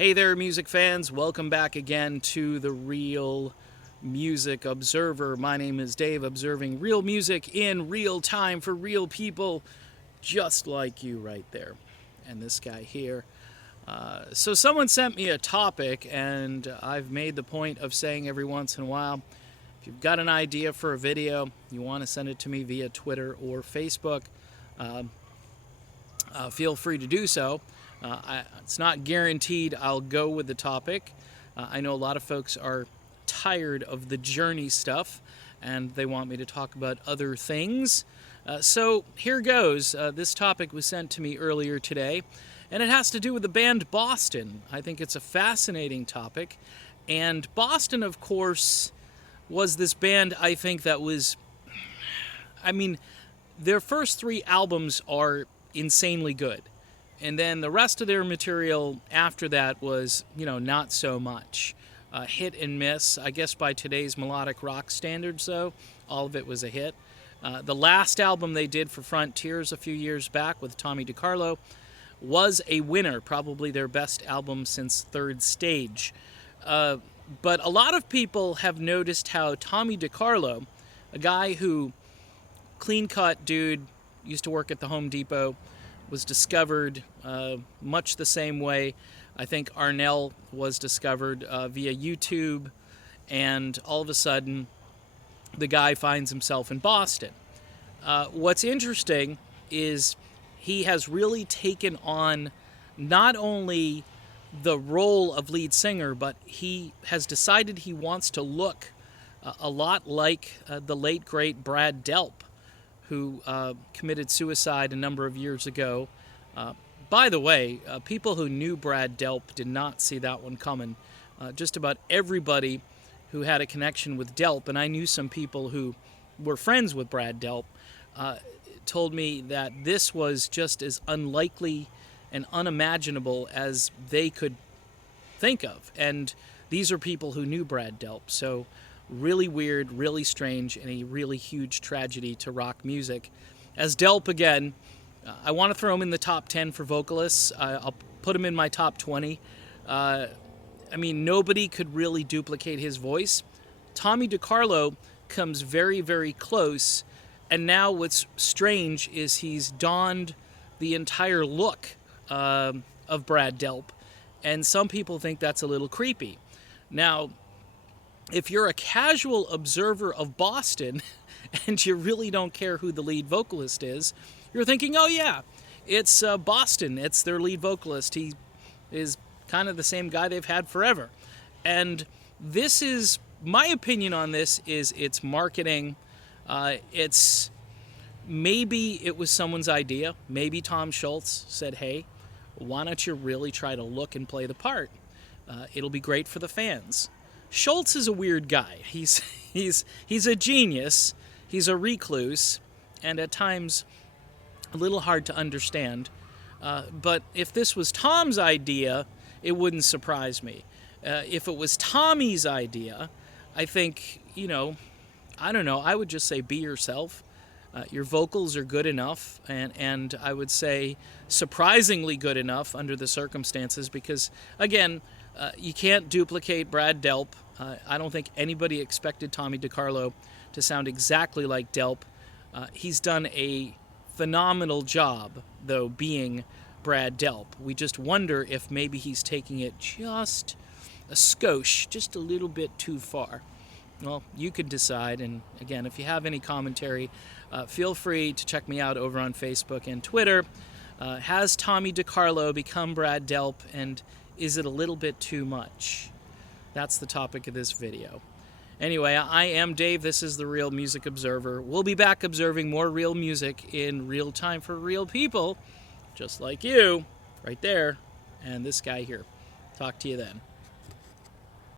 Hey there, music fans. Welcome back again to the Real Music Observer. My name is Dave, observing real music in real time for real people just like you right there. And this guy here. So someone sent me a topic, and I've made the point of saying every once in a while, if you've got an idea for a video, you want to send it to me via Twitter or Facebook, feel free to do so. It's not guaranteed I'll go with the topic. I know a lot of folks are tired of the journey stuff and they want me to talk about other things. So here goes. This topic was sent to me earlier today, and it has to do with the band Boston. I think it's a fascinating topic. And Boston, of course, was this band, I think, that was... their first three albums are insanely good. And then the rest of their material after that was, not so much. Hit and miss. I guess by today's melodic rock standards, though, all of it was a hit. The last album they did for Frontiers a few years back with Tommy DeCarlo was a winner, probably their best album since Third Stage. But a lot of people have noticed how Tommy DeCarlo, a guy who, clean-cut dude, used to work at the Home Depot, was discovered much the same way I think Arnell was discovered via YouTube, and all of a sudden the guy finds himself in Boston. What's interesting is he has really taken on not only the role of lead singer, but he has decided he wants to look a lot like the late great Brad Delp, who committed suicide a number of years ago. By the way, people who knew Brad Delp did not see that one coming. Just about everybody who had a connection with Delp, and I knew some people who were friends with Brad Delp, told me that this was just as unlikely and unimaginable as they could think of. And these are people who knew Brad Delp. So really weird, really strange, and a really huge tragedy to rock music. As Delp, again, I want to throw him in the top 10 for vocalists. I'll put him in my top 20. Nobody could really duplicate his voice. Tommy DeCarlo comes very, very close. And now what's strange is he's donned the entire look of Brad Delp. And some people think that's a little creepy. Now, if you're a casual observer of Boston and you really don't care who the lead vocalist is, you're thinking, oh yeah, it's Boston, it's their lead vocalist. He is kind of the same guy they've had forever. And this is, my opinion on this is it's marketing. Maybe it was someone's idea. Maybe Tom Schultz said, hey, why don't you really try to look and play the part? It'll be great for the fans. Schultz is a weird guy. He's a genius. He's a recluse, and at times a little hard to understand. But if this was Tom's idea, it wouldn't surprise me. If it was Tommy's idea, I think, I don't know, I would just say be yourself. Your vocals are good enough, and I would say surprisingly good enough under the circumstances, because, again, you can't duplicate Brad Delp. I don't think anybody expected Tommy DeCarlo to sound exactly like Delp. He's done a phenomenal job, though, being Brad Delp. We just wonder if maybe he's taking it just a skosh, just a little bit too far. Well, you could decide, and again, if you have any commentary, feel free to check me out over on Facebook and Twitter. Has Tommy DeCarlo become Brad Delp, and is it a little bit too much? That's the topic of this video. Anyway, I am Dave. This is the Real Music Observer. We'll be back observing more real music in real time for real people, just like you, right there, and this guy here. Talk to you then.